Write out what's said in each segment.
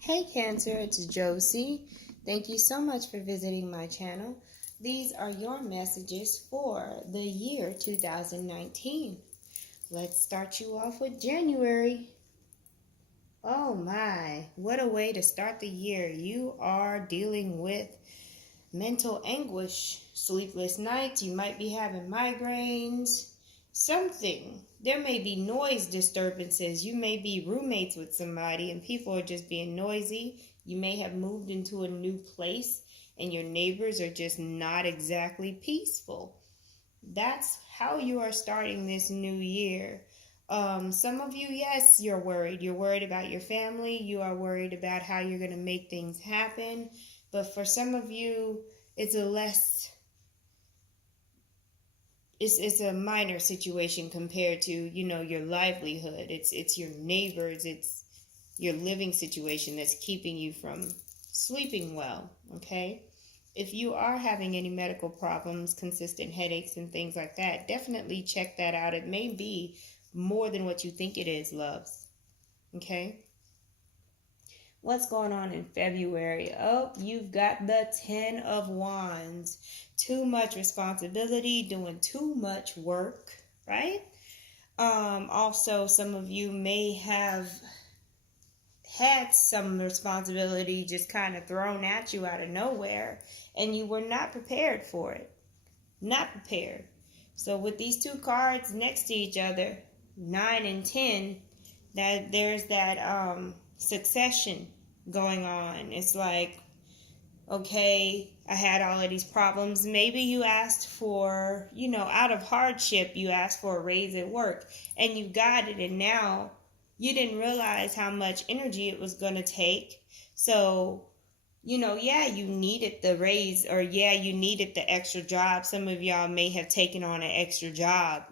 Hey Cancer, it's Josie. Thank you so much for visiting my channel. These are your messages for the year 2019. Let's start you off with January. Oh my, what a way to start the year. You are dealing with mental anguish, sleepless nights, you might be having migraines, something. There may be noise disturbances. You may be roommates with somebody and people are just being noisy. You may have moved into a new place and your neighbors are just not exactly peaceful. That's how you are starting this new year. Some of you, yes, you're worried. You're worried about your family. You are worried about how you're going to make things happen. But for some of you, it's a less, it's a minor situation compared to, your livelihood. It's your neighbors. It's your living situation that's keeping you from sleeping well, okay? If you are having any medical problems, consistent headaches and things like that, definitely check that out. It may be more than what you think it is, loves. Okay? What's going on in February? Oh, you've got the 10 of Wands. Too much responsibility, doing too much work, right? Also, some of you may have had some responsibility just kind of thrown at you out of nowhere and you were not prepared for it. Not prepared. So with these two cards next to each other, 9 and 10, that there's that succession going on. It's like, okay, I had all of these problems. Maybe you asked for, out of hardship, you asked for a raise at work and you got it, and now you didn't realize how much energy it was going to take. So, yeah, you needed the raise, or yeah, you needed the extra job. Some of y'all may have taken on an extra job.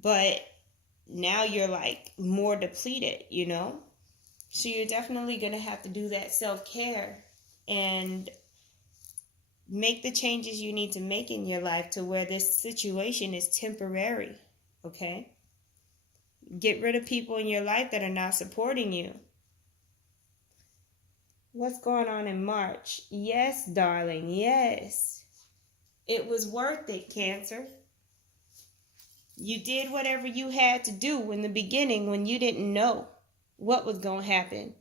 But now you're like more depleted, So you're definitely going to have to do that self-care and make the changes you need to make in your life to where this situation is temporary, okay? Get rid of people in your life that are not supporting you. What's going on in March? Yes, darling, yes. It was worth it, Cancer. You did whatever you had to do in the beginning when you didn't know what was going to happen.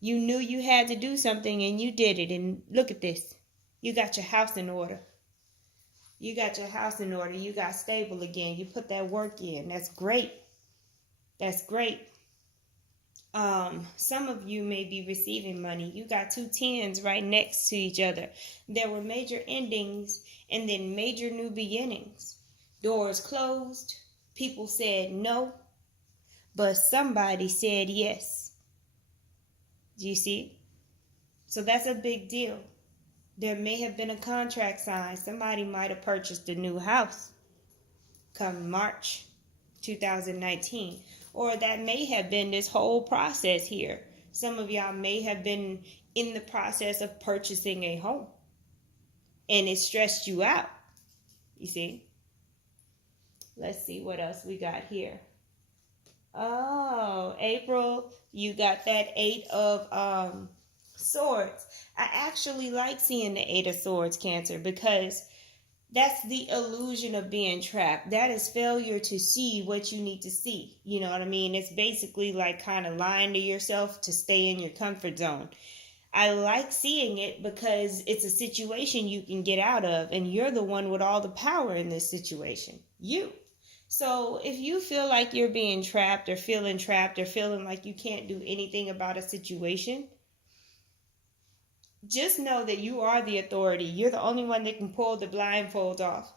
You knew you had to do something and you did it. And look at this. You got your house in order. You got your house in order. You got stable again. You put that work in. That's great. That's great. Some of you may be receiving money. You got two tens right next to each other. There were major endings and then major new beginnings. Doors closed. People said no. But somebody said yes. Do you see? So that's a big deal. There may have been a contract signed. Somebody might have purchased a new house come March 2019. Or that may have been this whole process here. Some of y'all may have been in the process of purchasing a home. And it stressed you out. You see? Let's see what else we got here. Oh, April, you got that 8 of Swords. I actually like seeing the 8 of Swords, Cancer, because that's the illusion of being trapped. That is failure to see what you need to see. You know what I mean? It's basically like kind of lying to yourself to stay in your comfort zone. I like seeing it because it's a situation you can get out of, and you're the one with all the power in this situation. You. So if you feel like you're being trapped or feeling like you can't do anything about a situation, just know that you are the authority. You're the only one that can pull the blindfold off.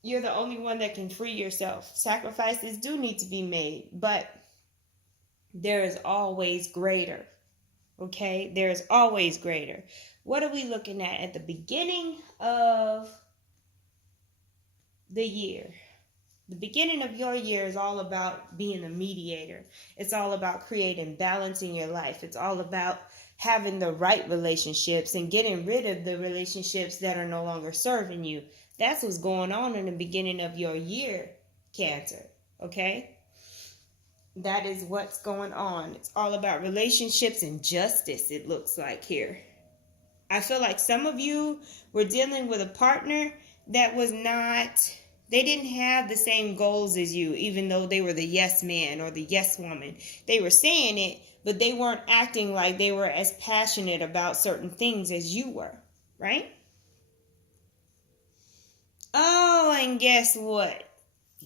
You're the only one that can free yourself. Sacrifices do need to be made, but there is always greater. Okay? There is always greater. What are we looking at the beginning of the year? The beginning of your year is all about being a mediator. It's all about creating balance in your life. It's all about having the right relationships and getting rid of the relationships that are no longer serving you. That's what's going on in the beginning of your year, Cancer. Okay? That is what's going on. It's all about relationships and justice, it looks like here. I feel like some of you were dealing with a partner that was not, they didn't have the same goals as you, even though they were the yes man or the yes woman. They were saying it, but they weren't acting like they were as passionate about certain things as you were, right? Oh, and guess what?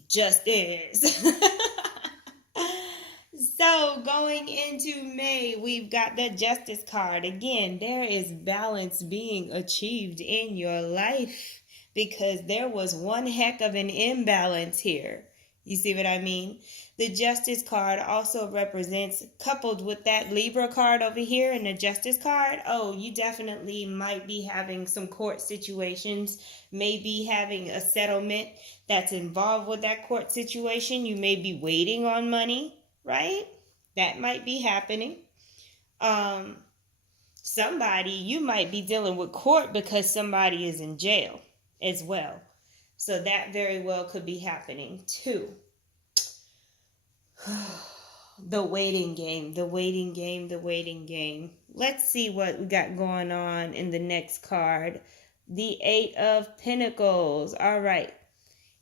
Just is. So going into May, we've got the Justice card. Again, there is balance being achieved in your life because there was one heck of an imbalance here. You see what I mean? The Justice card also represents, coupled with that Libra card over here and the Justice card, oh, you definitely might be having some court situations, maybe having a settlement that's involved with that court situation. You may be waiting on money, right? That might be happening. Somebody, you might be dealing with court because somebody is in jail as well. So that very well could be happening too. The waiting game, the waiting game, the waiting game. Let's see what we got going on in the next card. The Eight of Pentacles. All right.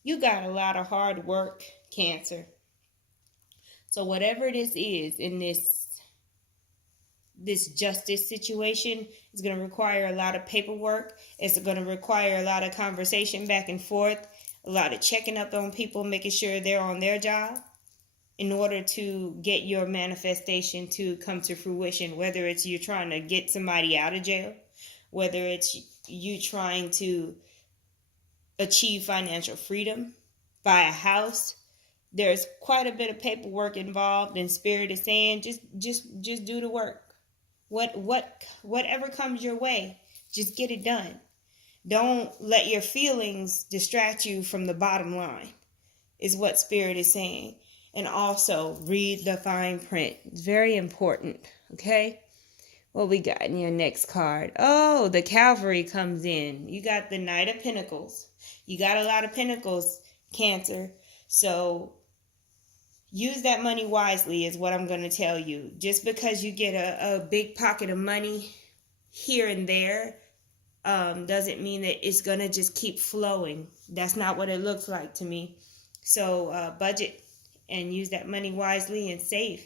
You got a lot of hard work, Cancer. So whatever this is in this justice situation is going to require a lot of paperwork. It's going to require a lot of conversation back and forth, a lot of checking up on people, making sure they're on their job in order to get your manifestation to come to fruition, whether it's you're trying to get somebody out of jail, whether it's you trying to achieve financial freedom, buy a house. There's quite a bit of paperwork involved, and Spirit is saying just do the work. Whatever comes your way, just get it done. Don't let your feelings distract you from the bottom line, is what Spirit is saying. And also read the fine print. It's very important, okay? What we got in your next card? Oh, the Cavalry comes in. You got the Knight of Pentacles. You got a lot of pentacles, Cancer. So use that money wisely is what I'm going to tell you. Just because you get a big pocket of money here and there doesn't mean that it's going to just keep flowing. That's not what it looks like to me. So budget and use that money wisely and save.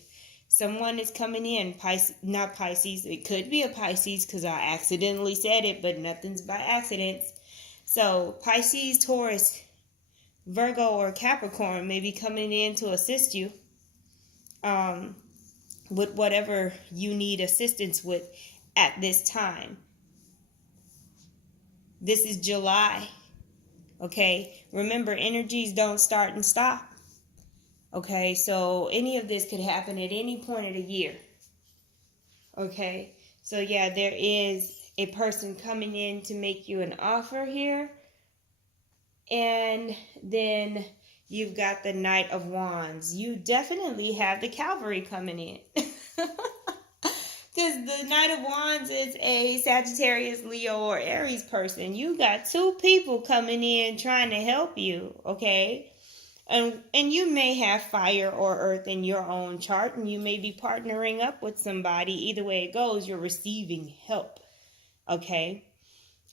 Someone is coming in, not Pisces. It could be a Pisces because I accidentally said it, but nothing's by accidents. So Pisces, Taurus, Virgo, or Capricorn may be coming in to assist you with whatever you need assistance with at this time. This is July, okay? Remember, energies don't start and stop, okay? So any of this could happen at any point of the year, okay? So yeah, there is a person coming in to make you an offer here. And then you've got the Knight of Wands. You definitely have the Cavalry coming in. Because the Knight of Wands is a Sagittarius, Leo, or Aries person. You got two people coming in trying to help you, okay? And you may have fire or earth in your own chart, and you may be partnering up with somebody. Either way it goes, you're receiving help, okay?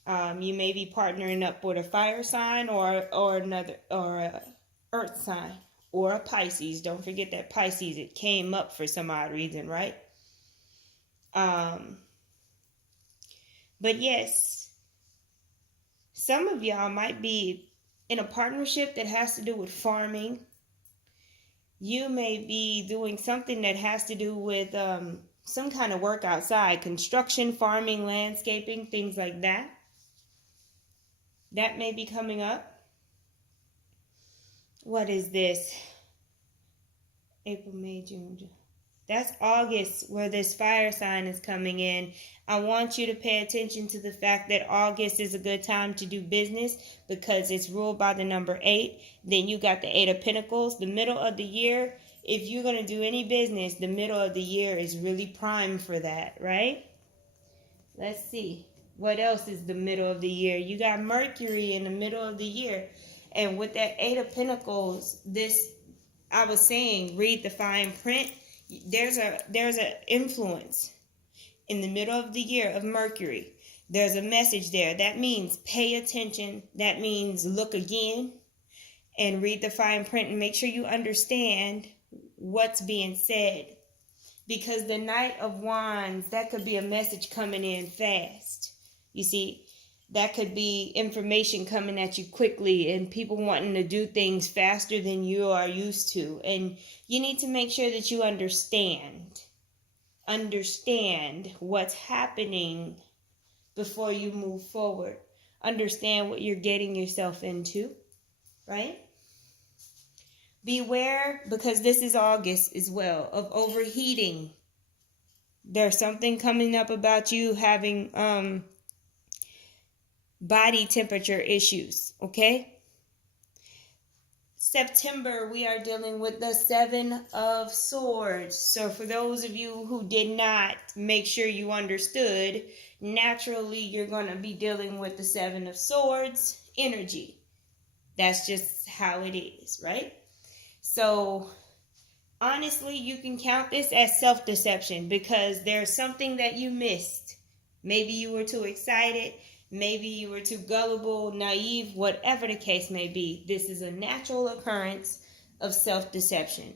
You may be partnering up with a fire sign or a earth sign or a Pisces. Don't forget that Pisces, it came up for some odd reason, right? But yes, some of y'all might be in a partnership that has to do with farming. You may be doing something that has to do with some kind of work outside, construction, farming, landscaping, things like that. That may be coming up. What is this? April, May, June, July. That's August where this fire sign is coming in. I want you to pay attention to the fact that August is a good time to do business because it's ruled by the number 8. Then you got the 8 of Pentacles. The middle of the year, if you're going to do any business, the middle of the year is really prime for that, right? Let's see. What else is the middle of the year? You got Mercury in the middle of the year. And with that 8 of Pentacles, I was saying, read the fine print. There's a influence in the middle of the year of Mercury. There's a message there. That means pay attention. That means look again and read the fine print and make sure you understand what's being said. Because the Knight of Wands, that could be a message coming in fast. You see, that could be information coming at you quickly and people wanting to do things faster than you are used to. And you need to make sure that you understand what's happening before you move forward. Understand what you're getting yourself into, right? Beware, because this is August as well, of overheating. There's something coming up about you having body temperature issues, okay? September, we are dealing with the Seven of Swords. So for those of you who did not make sure you understood, naturally you're going to be dealing with the Seven of Swords energy. That's just how it is, right? So honestly, you can count this as self-deception because there's something that you missed. Maybe you were too excited. Maybe you were too gullible, naive, whatever the case may be. This is a natural occurrence of self-deception.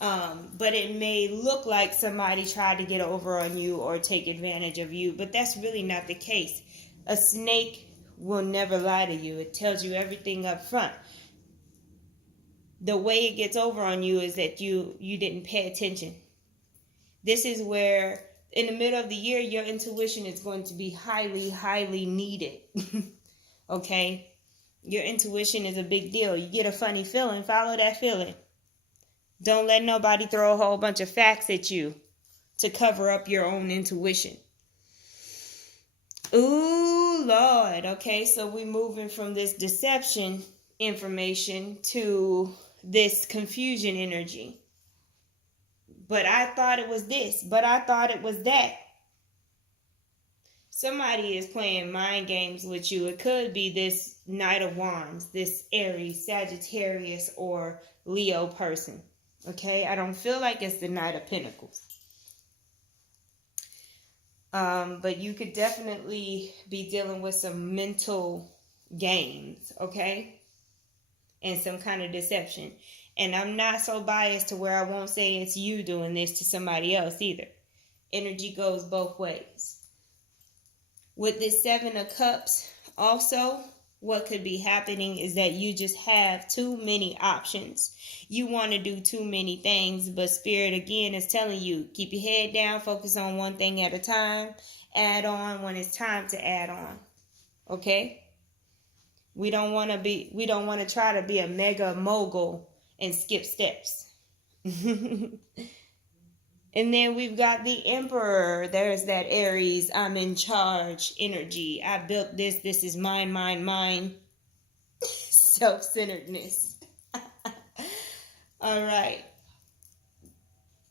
But it may look like somebody tried to get over on you or take advantage of you, but that's really not the case. A snake will never lie to you. It tells you everything up front. The way it gets over on you is that you didn't pay attention. This is where, in the middle of the year, your intuition is going to be highly, highly needed. Okay? Your intuition is a big deal. You get a funny feeling, follow that feeling. Don't let nobody throw a whole bunch of facts at you to cover up your own intuition. Ooh, Lord. Okay, so we're moving from this deception information to this confusion energy. But I thought it was this, but I thought it was that. Somebody is playing mind games with you. It could be this Knight of Wands, this Aries, Sagittarius, or Leo person. Okay, I don't feel like it's the Knight of Pentacles. But you could definitely be dealing with some mental games, okay? And some kind of deception. And I'm not so biased to where I won't say it's you doing this to somebody else either. Energy goes both ways. With this Seven of Cups, also, what could be happening is that you just have too many options. You want to do too many things, but Spirit, again, is telling you, keep your head down, focus on one thing at a time, add on when it's time to add on. Okay? We don't want to try to be a mega mogul and skip steps. And then we've got the Emperor. There's that Aries, I'm in charge energy. I built this. This is mine. Self-centeredness. All right.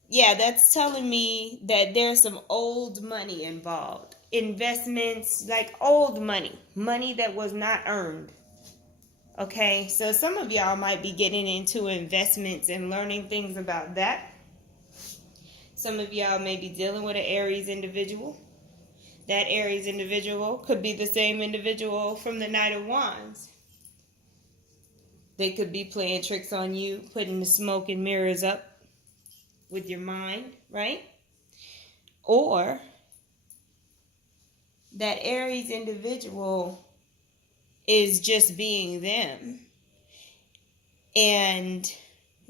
Yeah, that's telling me that there's some old money involved. Investments, like old money. Money that was not earned. Okay, so some of y'all might be getting into investments and learning things about that. Some of y'all may be dealing with an Aries individual. That Aries individual could be the same individual from the Knight of Wands. They could be playing tricks on you, putting the smoke and mirrors up with your mind, right? Or that Aries individual is just being them. And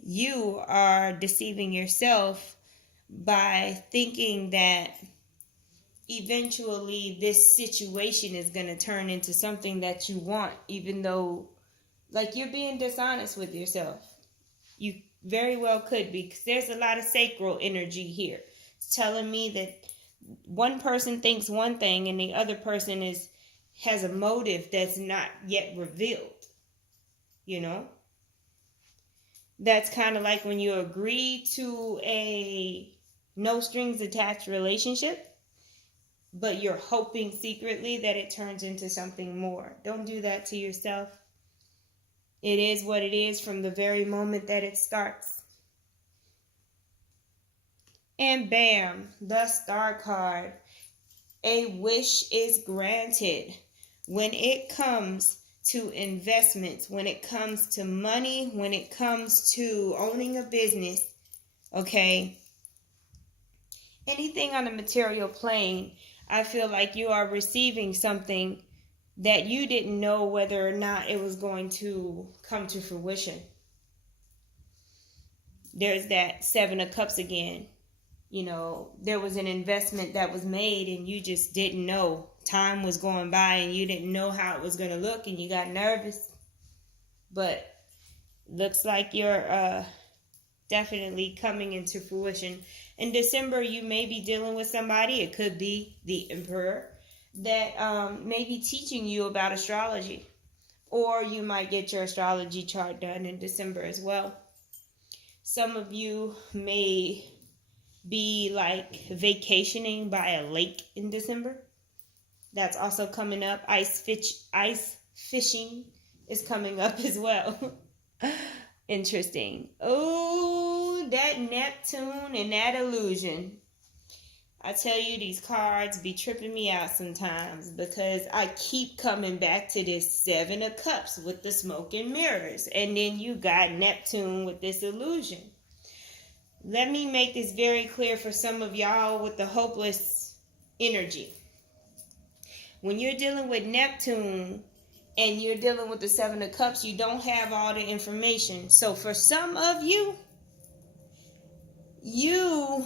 you are deceiving yourself by thinking that eventually this situation is going to turn into something that you want, even though, like, you're being dishonest with yourself. You very well could be, because there's a lot of sacral energy here. It's telling me that one person thinks one thing and the other person has a motive that's not yet revealed. You know? That's kind of like when you agree to a no strings attached relationship, but you're hoping secretly that it turns into something more. Don't do that to yourself. It is what it is from the very moment that it starts. And bam, the Star card. A wish is granted. When it comes to investments, when it comes to money, when it comes to owning a business, okay, anything on the material plane, I feel like you are receiving something that you didn't know whether or not it was going to come to fruition. There's that Seven of Cups again. You know, there was an investment that was made and you just didn't know. Time was going by and you didn't know how it was going to look and you got nervous. But looks like you're definitely coming into fruition. In December, you may be dealing with somebody, it could be the Emperor, that may be teaching you about astrology. Or you might get your astrology chart done in December as well. Some of you may be like vacationing by a lake in December. That's also coming up. Ice fishing is coming up as well. Interesting. Oh, that Neptune and that illusion. I tell you, these cards be tripping me out sometimes because I keep coming back to this Seven of Cups with the smoke and mirrors. And then you got Neptune with this illusion. Let me make this very clear for some of y'all with the hopeless energy. When you're dealing with Neptune and you're dealing with the Seven of Cups, you don't have all the information. So for some of you, you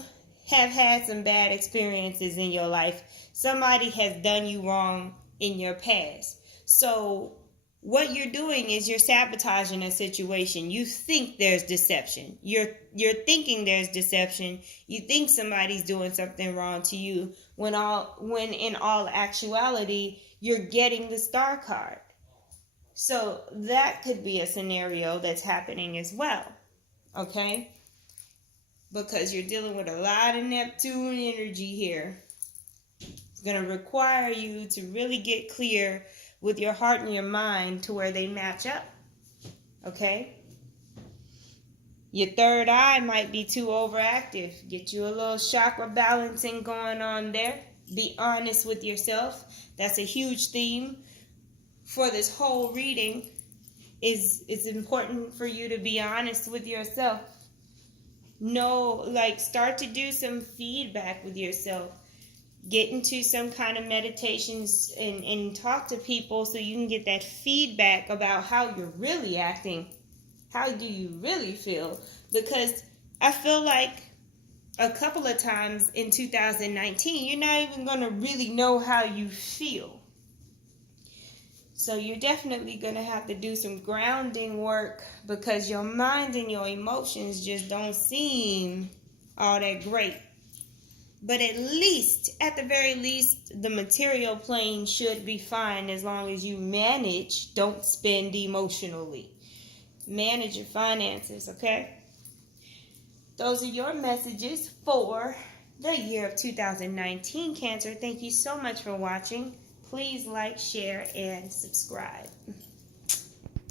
have had some bad experiences in your life. Somebody has done you wrong in your past. So what you're doing is you're sabotaging a situation. You think there's deception. You're thinking there's deception. You think somebody's doing something wrong to you when in all actuality you're getting the Star card. So that could be a scenario that's happening as well. Okay? Because you're dealing with a lot of Neptune energy here. It's going to require you to really get clear with your heart and your mind to where they match up. Okay? Your third eye might be too overactive. Get you a little chakra balancing going on there. Be honest with yourself. That's a huge theme for this whole reading. It's important for you to be honest with yourself. Start to do some feedback with yourself. Get into some kind of meditations and talk to people so you can get that feedback about how you're really acting. How do you really feel? Because I feel like a couple of times in 2019, you're not even going to really know how you feel. So you're definitely going to have to do some grounding work because your mind and your emotions just don't seem all that great. But at the very least, the material plane should be fine as long as you manage, don't spend emotionally. Manage your finances, okay? Those are your messages for the year of 2019, Cancer. Thank you so much for watching. Please like, share, and subscribe.